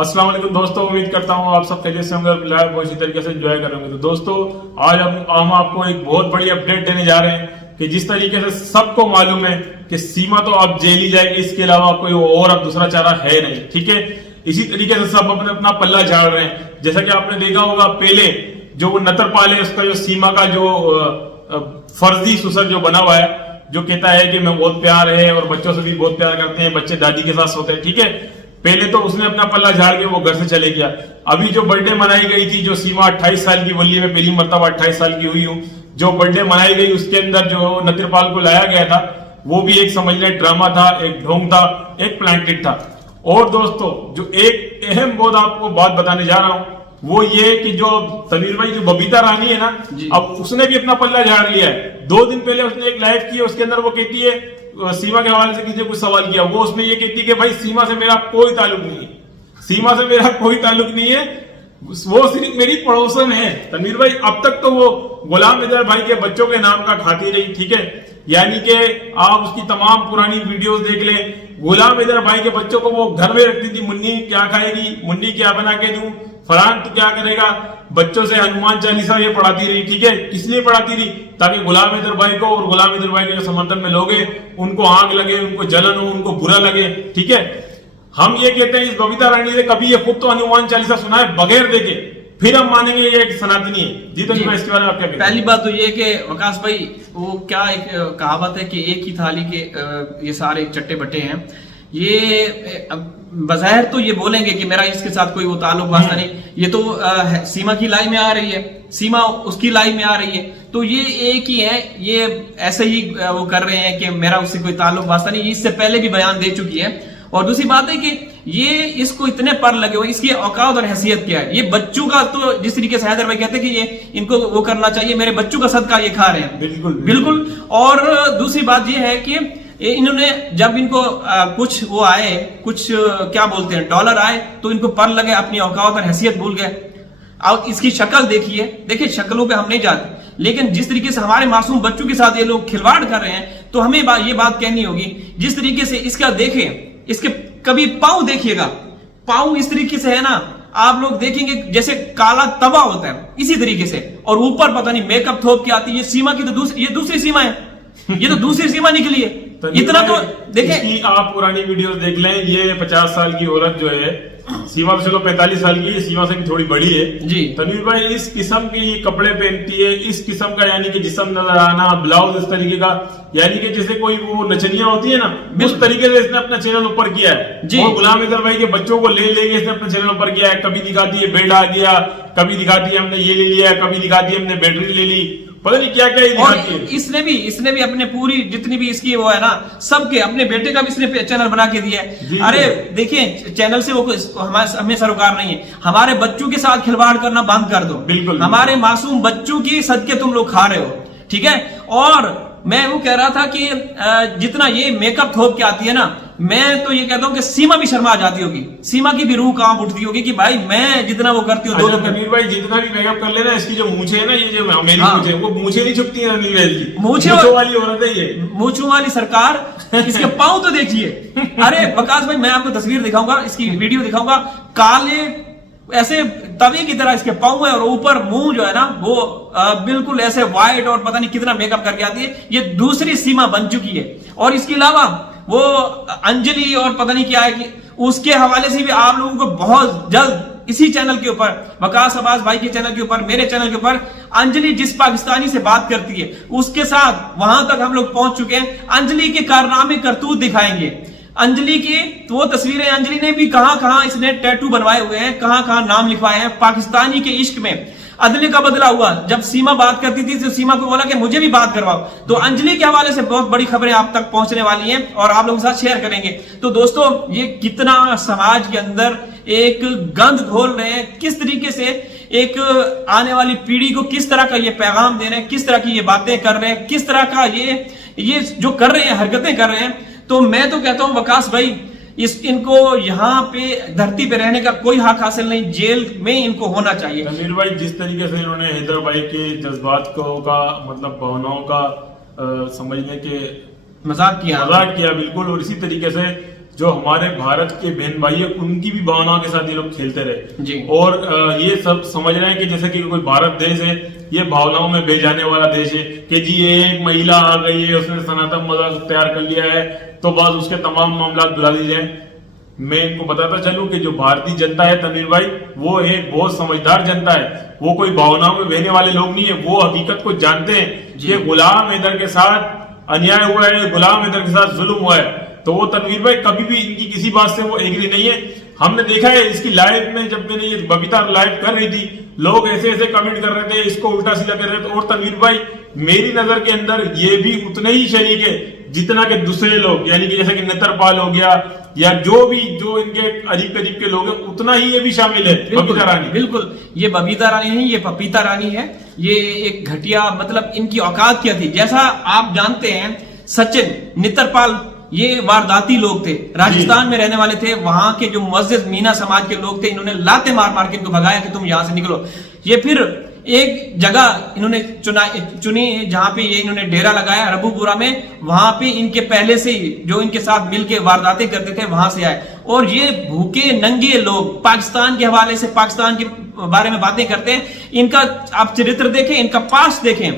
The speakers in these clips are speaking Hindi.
अस्सलाम वालेकुम दोस्तों, उम्मीद करता हूँ आप सब खैरियत से होंगे और लाइव बहुत इसी तरीके से एंजॉय करेंगे। तो दोस्तों आज हम आपको एक बहुत बड़ी अपडेट देने जा रहे हैं कि जिस तरीके से सबको मालूम है कि सीमा तो अब जेल ही जाएगी, इसके अलावा कोई और अब दूसरा चारा है नहीं। ठीक है, इसी तरीके से सब अपने अपना पल्ला झाड़ रहे हैं। जैसा कि आपने देखा होगा पहले जो वो नतरपाल है उसका जो सीमा का जो फर्जी सुसर जो बना हुआ है, जो कहता है कि मैं बहुत प्यार है और बच्चों से भी बहुत प्यार करते हैं, बच्चे दादी के साथ सोते हैं। ठीक है, पहले तो उसने अपना पल्ला झाड़ के वो घर से चले गया। अभी जो बर्थडे मनाई गई थी, जो सीमा 28 साल की वल्ली में पहली मरतबा 28 साल की हुई हूँ, जो बर्थडे मनाई गई उसके अंदर जो नतरपाल को लाया गया था वो भी एक समझ लें ड्रामा था, एक ढोंग था, एक प्लांटेड था। और दोस्तों जो एक अहम बहुत आपको बात बताने जा रहा हूं वो ये कि जो तमीर भाई जो बबीता रानी है ना, अब उसने भी अपना पल्ला झाड़ लिया है। 2 दिन पहले उसने एक लाइव की, उसके अंदर वो कहती है सीमा के हवाले से किसी ने कुछ सवाल किया, वो उसमें ये कहती है कि भाई सीमा से मेरा कोई ताल्लुक नहीं है, सीमा से मेरा कोई ताल्लुक नहीं है, वो सिर्फ मेरी पड़ोसन है। तनवीर भाई अब तक तो वो गुलाम हैदर भाई के बच्चों के नाम का खाती रही। ठीक है, यानी कि आप उसकी तमाम पुरानी वीडियोस देख लें, गुलाम हैदर भाई के बच्चों को वो घर में रखती थी। मुन्नी क्या खाएगी, मुन्नी क्या बना के दूं, फरहान तो क्या करेगा, बच्चों से हनुमान चालीसा ये पढ़ाती रही। ठीक है, किस लिए पढ़ाती रही? ताकि गुलाम हैदर भाई को और गुलाम हैदर भाई के जो समर्थन में लोग हैं उनको आग लगे, उनको जलन हो, उनको बुरा लगे। ठीक है, हम ये कहते हैं इस बबीता रानी ने कभी ये खुद तो हनुमान चालीसा सुना है बगैर देखे, फिर हम मानेंगे ये एक सनातनी है। जी तो इसके बारे में आप क्या कहते हैं? पहली बात तो ये कि वकास भाई वो क्या एक कहावत है कि एक ही थाली के ये सारे चट्टे बट्टे हैं। ये बज़ाहिर तो ये बोलेंगे कि मेरा इसके साथ कोई वो ताल्लुक वास्ता नहीं, ये तो सीमा की लाई में आ रही है, सीमा उसकी लाई में आ रही है, तो ये एक ही है। ये ऐसे ही वो कर रहे हैं कि मेरा उससे कोई ताल्लुक वास्ता नहीं, इससे पहले भी बयान दे चुकी है। और दूसरी बात है कि ये इसको इतने पर लगे हुए, इसकी औकात और हैसियत क्या है। ये बच्चों का तो जिस तरीके से हैदर भाई कहते हैं कि ये इनको वो करना चाहिए, मेरे बच्चों का सदका ये खा रहे हैं। बिल्कुल। और दूसरी बात ये है कि इन्होंने जब इनको कुछ वो आए, कुछ क्या बोलते हैं डॉलर आए, तो इनको पर लगे, अपनी औकात और हैसियत भूल गए। और इसकी शक्ल देखिए शक्लों पे हम नहीं जाते, लेकिन जिस तरीके से हमारे मासूम बच्चों के साथ ये लोग खिलवाड़ कर रहे हैं, तो हमें ये बात कहनी होगी। जिस तरीके से इसका देखें, इसके कभी पांव देखिएगा, पांव इस तरीके से है ना, आप लोग देखेंगे जैसे काला तवा होता है, इसी तरीके से। और ऊपर पता नहीं मेकअप थोप के आती है। ये सीमा की तो ये दूसरी सीमा है, ये तो दूसरी सीमा निकली है। इतना तो देखें, आप पुरानी वीडियोस देख लें। ये 50 साल की औरत जो है, सीमा से चलो 45 साल की, सीमा से भी थोड़ी बड़ी है जी। तनवीर भाई इस किस्म की कपड़े पहनती है, इस किस्म का यानी कि जिस्म नजर आना, ब्लाउज इस तरीके का, यानी कि जैसे कोई वो नचनिया होती है ना, उस तरीके से इसने अपना चैनल ऊपर किया है। और गुलाम हैदर भाई के बच्चों को ले लेके इसने अपना चैनल ऊपर किया है। कभी दिखाती है बेड आ गया, कभी दिखाती है हमने ये ले लिया, कभी दिखाती है हमने बैटरी ले ली, पता नहीं क्या क्या दिखाती है। इसने भी अपने पूरी जितनी भी इसकी वो है ना, सबके अपने बेटे का भी इसने चैनल बना के दिया है। अरे देखिए, चैनल से वो हमें सरोकार नहीं है। हमारे बच्चों के साथ खिलवाड़ करना बंद कर दो। बिल्कुल, हमारे मासूम बच्चों की सदके तुम लोग खा रहे हो। ठीक है, और मैं वो कह रहा था कि जितना ये मेकअप थोप के आती है ना, मैं तो ये कहता हूँ कि सीमा भी शर्मा जाती होगी, सीमा की भी रूह कांप उठती होगी कि भाई मैं जितना वो करती हूँ। तनवीर भाई जितना भी मेकअप कर लेना, इसकी जो मूछे है ना, ये जो मेरी मूछे, वो मूछे नहीं छुपती है तनवीर की, मूछों वाली औरत है ये, मूछों वाली सरकार। इसके पाँव तो देखिए। अरे वकास भाई मैं आपको तस्वीर दिखाऊंगा, इसकी वीडियो दिखाऊंगा, काले ऐसे तवे की तरह इसके पाँव है, और ऊपर मुंह जो है ना वो बिल्कुल ऐसे व्हाइट, और पता नहीं कितना मेकअप करके आती है। ये दूसरी सीमा बन चुकी है। और इसके अलावा वो अंजलि और पता नहीं क्या है कि उसके हवाले से भी आप लोगों को बहुत जल्द इसी चैनल के ऊपर, वकास अब्बास भाई के चैनल के ऊपर, मेरे चैनल के ऊपर, अंजलि जिस पाकिस्तानी से बात करती है उसके साथ वहां तक हम लोग पहुंच चुके हैं। अंजलि के कारनामे करतूत दिखाएंगे। अंजलि की तो वो तस्वीरें, अंजलि ने भी कहां इसने टैटू बनवाए हुए हैं, कहां नाम लिखवाए हैं। पाकिस्तानी के इश्क में अदले का बदला हुआ। जब सीमा बात करती थी तो सीमा को बोला कि मुझे भी बात करवाओ। तो अंजलि के हवाले से बहुत बड़ी खबरें आप तक पहुंचने वाली हैं और आप लोगों के साथ शेयर करेंगे। तो दोस्तों ये कितना समाज के अंदर एक गंद घोल रहे हैं, किस तरीके से एक आने वाली पीढ़ी को किस तरह का ये पैगाम दे रहे हैं, किस तरह की ये बातें कर रहे हैं, किस तरह का ये जो कर रहे हैं, हरकतें कर रहे हैं। तो मैं तो कहता हूं वकास भाई, इनको यहाँ पे धरती पे रहने का कोई हक हासिल नहीं, जेल में इनको होना चाहिए। तनवीर भाई जिस तरीके से इन्होंने हैदर भाई के जज्बात को का मतलब भावनाओं का समझने के मजाक किया बिल्कुल, और इसी तरीके से जो हमारे भारत के बहन भाई है उनकी भी भावनाओं के साथ ये लोग खेलते रहे जी। और ये सब समझ रहे हैं कि जैसे कि कोई भारत देश है ये भावनाओं में बह जाने वाला देश है कि जी एक महिला आ गई है उसने सनातन मजाक तैयार कर लिया है तो बस उसके तमाम मामला बुला ली जाए। मैं इनको बताता चलूं कि जो भारतीय जनता है तनवीर भाई वो एक बहुत समझदार जनता है, वो कोई भावनाओं में बहने वाले लोग नहीं है, वो हकीकत को जानते हैं कि गुलाम हैदर के साथ अन्याय हुआ है, गुलाम हैदर के साथ जुल्म हुआ है। तो वो तनवीर भाई कभी भी इनकी किसी बात से वो एग्री नहीं है। हमने देखा है इसकी लाइव में जब मैंने ये बबीता लाइव कर रही थी लोग ऐसे ऐसे कमेंट कर रहे थे, इसको उल्टा सीधा कर रहे थे। और तनवीर भाई मेरी नजर के अंदर ये भी उतने ही शरीक है जितना के दूसरे लोग, यानी कि जैसे कि नेत्रपाल हो गया या जो इनके अजीब करीब के लोग हैं उतना ही ये भी शामिल है। बबीता रानी, बिल्कुल ये बबीता रानी नहीं, ये पपीता रानी है। ये एक घटिया, मतलब इनकी औकात क्या थी, जैसा आप जानते हैं सचिन नेत्रपाल ये वारदाती लोग थे, राजस्थान में रहने वाले थे, वहां के जो मस्जिद मीना समाज के लोग थे, इन्होंने लाते मार मार के इनको भगाया कि तुम यहां से निकलो। ये फिर एक जगह इन्होंने चुनी जहां पे ये इन्होंने डेरा लगाया रबूपुरा में, वहां पे इनके पहले से ही जो इनके साथ मिलके वारदातें करते थे वहां से आए। और ये भूखे नंगे लोग पाकिस्तान के हवाले से पाकिस्तान के बारे में बातें करते हैं। इनका आप चरित्र देखें, इनका पास्ट देखें,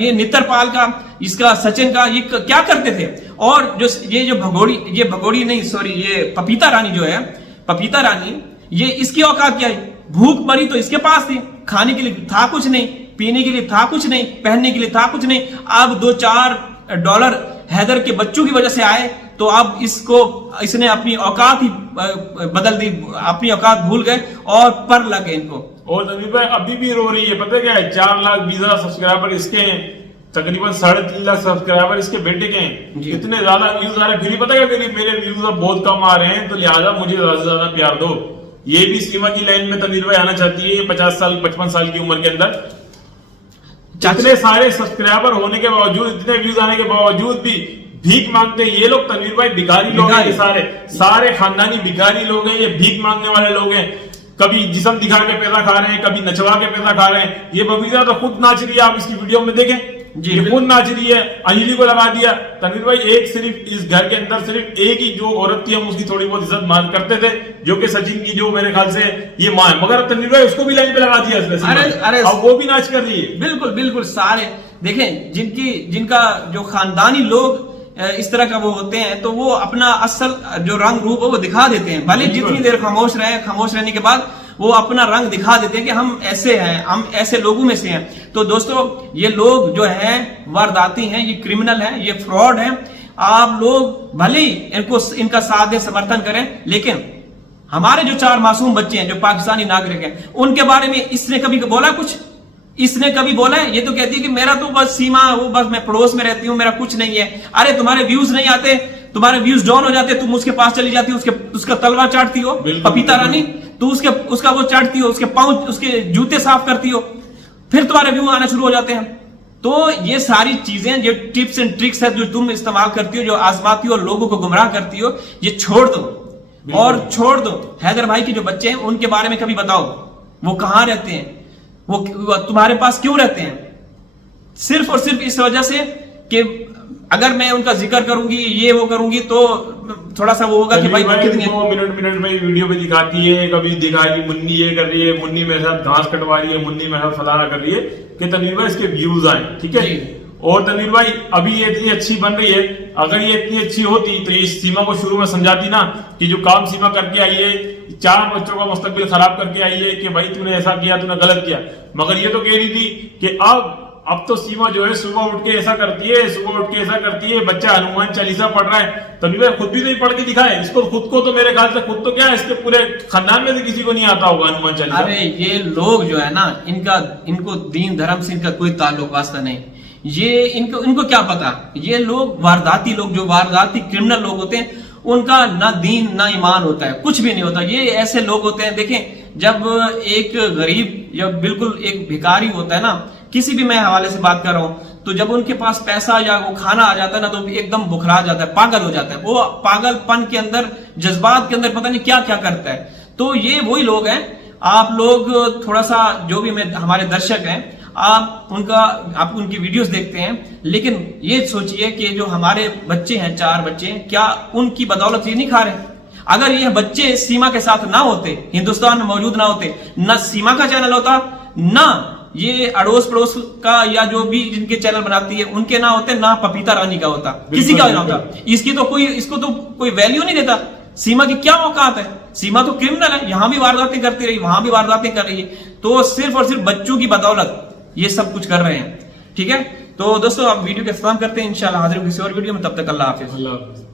ये नेत्रपाल का, इसका सचिन का, ये क्या करते थे। और जो ये भगोड़ी नहीं सॉरी ये पपीता रानी जो है, पपीता रानी ये इसकी औकात क्या है, भूख मरी तो इसके पास थी, खाने के लिए था कुछ नहीं, पीने के लिए था कुछ नहीं, पहनने के लिए था कुछ नहीं। अब $2-4 हैदर के बच्चों की वजह से आए तो अब इसने अपनी औकात ही बदल दी, अपनी औकात भूल गए और पर लग गए इनको। और नबी भाई अभी भी रो रही है, पता क्या है, 4 लाख 20,000 सब्सक्राइबर इसके हैं, तकरीबन 3.5 लाख सब्सक्राइबर इसके बेटे के हैं, इतने ज्यादा व्यूज आ रहे हैं। फिर पता क्या, मेरे व्यूज अब बहुत कम आ रहे हैं तो लिहाजा मुझे ज्यादा से ज्यादा प्यार दो। ये भी सीमा की लाइन में तनवीर भाई आना चाहती है 50 साल की उम्र के अंदर। इतने सारे सब्सक्राइबर होने के बावजूद, इतने व्यूज आने के बावजूद भी भीख मांगते हैं ये लोग। तनवीर भाई भिखारी लोग हैं, ये सारे खानदानी भिखारी लोग हैं, ये भीख मांगने वाले लोग हैं। कभी जिस्म दिखा के पैसा खा रहे हैं, कभी नचवा के पैसा खा रहे हैं। ये बबीता तो खुद नाच रही है, आप इसकी वीडियो में देखें, ये खुद नाच रही है, अंजलि को लगा दिया। तनवीर भाई एक सिर्फ इस घर के अंदर सिर्फ एक ही जो औरत थी, हम उसकी थोड़ी बहुत इज्जत मान करते थे, जो कि सचिन की जो मेरे ख्याल से ये मां है, मगर तनवीर भाई उसको भी लाइन पे लगा दिया। अरे अब वो भी नाच कर रही है। बिल्कुल बिल्कुल, सारे देखें जिनका जो खानदानी लोग इस तरह का वो होते हैं तो वो अपना असल जो रंग रूप है वो दिखा देते हैं। भले जितनी देर खामोश रहने के बाद वो अपना रंग दिखा देते हैं कि हम ऐसे हैं, हम ऐसे लोगों में से हैं। तो दोस्तों ये लोग जो है वारदाती हैं, ये क्रिमिनल हैं, ये फ्रॉड हैं। आप लोग भले ही इनका साथ दें, समर्थन करें, लेकिन हमारे जो 4 मासूम बच्चे हैं जो पाकिस्तानी नागरिक हैं उनके बारे में इसने कभी बोला कुछ? इसने कभी बोला है? ये तो कहती है कि मेरा तो बस सीमा, वो बस मैं पड़ोस में रहती हूँ, मेरा कुछ नहीं है। अरे तुम्हारे व्यूज नहीं आते, तुम्हारे व्यूज डाउन हो जाते, तुम उसके पास चली जाती हो, उसका तलवा चाटती हो पपीता रानी, तू उसका वो चाटती हो, उसके पाँव, उसके जूते साफ करती हो, फिर तुम्हारे व्यू आना शुरू हो जाते हैं। तो ये सारी चीजें, जो टिप्स एंड ट्रिक्स है जो तुम इस्तेमाल करती हो, जो आजमाती हो, लोगों को गुमराह करती हो, ये छोड़ दो। और छोड़ दो हैदर भाई के जो बच्चे हैं उनके बारे में कभी बताओ, वो कहां रहते हैं, वो तुम्हारे पास क्यों रहते हैं? सिर्फ और सिर्फ इस वजह से कि अगर मैं उनका जिक्र करूंगी, ये वो करूंगी, तो थोड़ा सा वो होगा कि भाई कितने मिनट में वीडियो पे दिखाती है, कभी दिखाएगी मुन्नी ये कर रही है, मुन्नी मेरे साथ घास कटवा रही है, मुन्नी मेरे साथ फलाना कर रही है कि तनवीर भाई इसके व्यूज आए, ठीक है। और तनवीर भाई अभी ये इतनी अच्छी बन रही है, अगर ये इतनी अच्छी होती तो ये सीमा को शुरू में समझाती ना कि जो काम सीमा करके आई है, 4 बच्चों का मुस्तकबिल खराब करके आई है, कि भाई तूने ऐसा किया, तूने गलत किया। मगर ये तो कह रही थी कि अब तो सीमा जो है सुबह उठ के ऐसा करती है, बच्चा हनुमान चालीसा पढ़ रहा है। तनवीर भाई खुद भी नहीं पढ़ के दिखाए, इसको खुद को तो मेरे ख्याल से खुद तो क्या है, इसके पूरे खानदान में से किसी को नहीं आता होगा हनुमान चालीसा। अरे ये लोग जो है ना, इनको दीन धर्म से इनका कोई ताल्लुक वास्ता नहीं, ये इनको क्या पता। ये लोग वारदाती लोग, जो वारदाती क्रिमिनल लोग होते हैं, उनका ना दीन ना ईमान होता है, कुछ भी नहीं होता। ये ऐसे लोग होते हैं, देखें जब एक गरीब या बिल्कुल एक भिखारी होता है ना, किसी भी मैं हवाले से बात कर रहा हूं, तो जब उनके पास पैसा या वो खाना आ जाता है ना, तो एकदम बुखरा जाता है, पागल हो जाता है। वो पागलपन के अंदर, जज्बात के अंदर पता नहीं क्या क्या करता है। तो ये वही लोग हैं। आप लोग थोड़ा सा, जो भी हमारे दर्शक हैं, आप उनकी वीडियोस देखते हैं, लेकिन ये सोचिए कि जो हमारे बच्चे हैं, 4 बच्चे, क्या उनकी बदौलत ये नहीं खा रहे? अगर ये बच्चे सीमा के साथ ना होते, हिंदुस्तान में मौजूद ना होते, ना सीमा का चैनल होता, ना ये अड़ोस पड़ोस का या जो भी जिनके चैनल बनाती है उनके ना होते, ना पपीता रानी का होता, किसी का ना होता। इसको तो कोई वैल्यू नहीं देता। सीमा की क्या औकात है? सीमा तो क्रिमिनल है, यहां भी वारदातें करती रही, वहां भी वारदातें कर रही है, तो सिर्फ और सिर्फ बच्चों की बदौलत ये सब कुछ कर रहे हैं। ठीक है, तो दोस्तों आप वीडियो के खत्म करते हैं, इंशाल्लाह हाजिर किसी और वीडियो में, तब तक अल्लाह हाफिज। अल्लाह हाफिज।